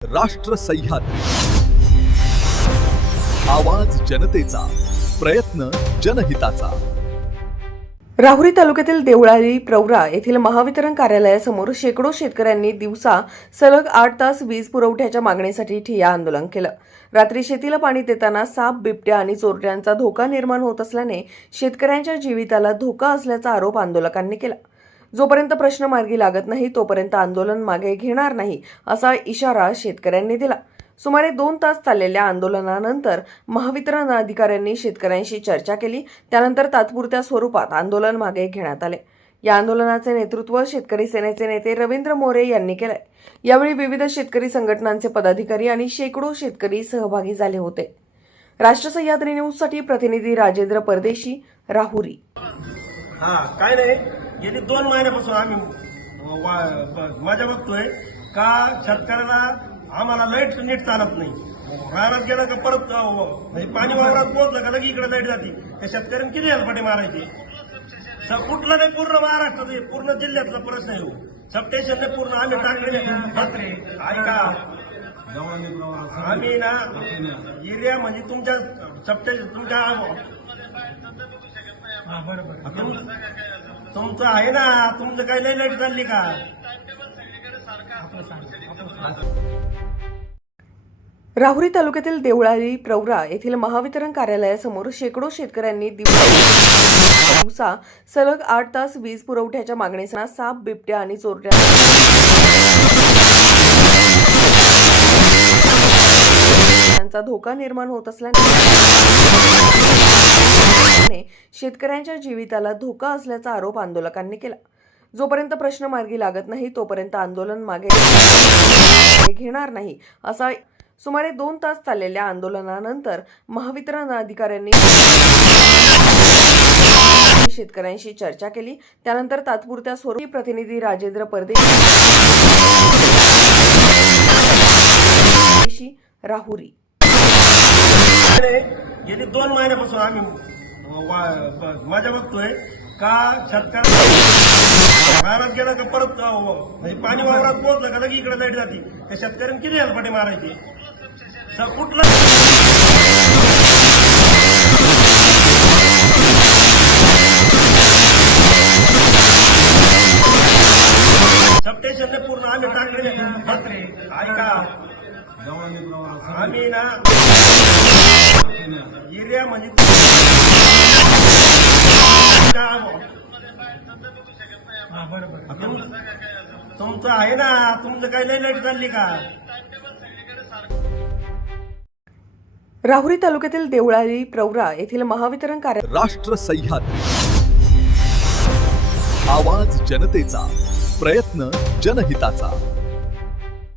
राष्ट्र सह्याद्री, आवाज जनतेचा, प्रयत्न जनहिताचा। राहुरी तालुक्यातील देवळाली प्रवरा येथील महावितरण कार्यालयासमोर शेकडो शेतकऱ्यांनी दिवसा सलग 8 तास वीज पुरवठ्याच्या मागणीसाठी ठिय्या आंदोलन केलं। रात्री शेतीला पाणी देताना साप, बिबट्या आणि चोरट्यांचा धोका निर्माण होत असल्याने शेतकऱ्यांच्या जीविताला धोका असल्याचा आरोप आंदोलकांनी केला। जोपर्यंत प्रश्न मार्गी लागत नाही तोपर्यंत आंदोलन मागे घेणार नाही असा इशारा शेतकऱ्यांनी दिला। सुमारे 2 तास चाललेल्या आंदोलनानंतर महावितरण अधिकाऱ्यांनी शेतकऱ्यांशी चर्चा केली। त्यानंतर तात्पुरत्या स्वरूपात आंदोलन मागे घेण्यात आले। या आंदोलनाचे नेतृत्व शेतकरी सेनेचे नेते रवींद्र मोरे यांनी केले। यावेळी विविध शेतकरी संघटनांचे पदाधिकारी आणि शेकडो शेतकरी सहभागी झाले होते। राष्ट्र सह्याद्री न्यूजसाठी प्रतिनिधी राजेंद्र परदेशी, राहुरी। काय नाही, गेली 2 महिन्यापासून आम्ही माझ्या बघतोय का शेतकऱ्याला आम्हाला लाईट नीट चालत नाही। रानात गेला का परत म्हणजे पाणी वावरात पोहोचलं का लगी इकडे लाईट जाते। त्या शेतकऱ्यांनी किती हेलपाटे मारायचे? कुठला नाही, पूर्ण महाराष्ट्रात पूर्ण जिल्ह्यातला प्रश्न आहे। सबस्टेशन नाही पूर्ण आम्ही टाकलेले ऐका, आम्ही ना एरिया म्हणजे तुमच्या सबस्टेशन तुमच्या तुमचं आहे ना, तुमचं काही लई लाईट चालली का? राहुरी तालुक्यातील देवळाली प्रवरा येथील महावितरण कार्यालयासमोर शेकडो शेतकऱ्यांनी दिवसा सलग 8 तास वीज पुरवठ्याच्या मागणीसाठी साप, बिबट्या आणि चोरट्यांचा धोका निर्माण होत असल्याने शेतकऱ्यांच्या जीविताला धोका असल्याचा आरोप आंदोलकांनी केला। जोपर्यंत प्रश्न मार्गी लागत नाही तोपर्यंत आंदोलन मागे घेणार नाही असा सुमारे 2 तास चाललेल्या आंदोलनानंतर महावितरण अधिकाऱ्यांनी शेतकऱ्यांशी चर्चा केली। त्यानंतर तात्पुरत्या स्वरूपी प्रतिनिधी राजेंद्र परदेशी, राहुरी। गेली 2 महिन्यापासून आम्ही माझ्या बघतोय का शेतकऱ्या रानात गेला का परत म्हणजे पाणी वावरात पोहोचलं का लगी इकडे लाईट जाते। त्या शेतकऱ्यांनी किती हेलपाटे मारायचे? कुठला सबस्टेशन पूर्ण आम्ही टाकलेले ऐका, आम्ही ना एरिया म्हणजे तुमचं आहे ना, तुमचं काही लई लाईट चालली का? राहुरी तालुक्यातील देवळाली प्रवरा येथील महावितरण राष्ट्र सह्याद्री, आवाज जनतेचा, प्रयत्न जनहिताचा।